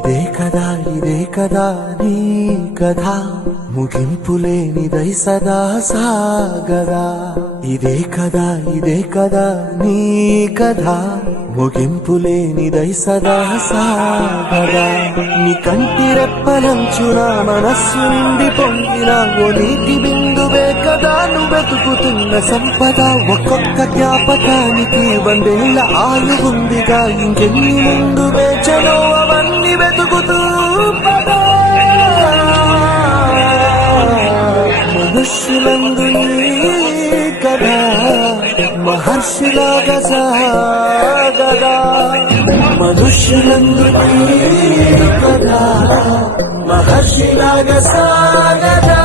ఇదే కదా నీ కథ ముగింపులేనిదై సదా సాగదా ఇదే కదా నీ కథ ముగింపులేనిదై సదా సాగదా నీ కంటి రెప్పలంచున మనస్సు నిండి పొంగిన ఓ నీటి బిందువే కదా నువ్వెతుకుతున్న సంపద ఒక్కొక్క జ్ఞాపకానికి 100 ఏళ్ల ఆయువుందిగా ఇంకెన్ని ముందు వేచనో అవన్నీ వెతుకుతూ పద మనుష్యులందు కదా మహర్షిలాగా సాగదా మనుష్యులందు కదా మహర్షిలాగా సాగదా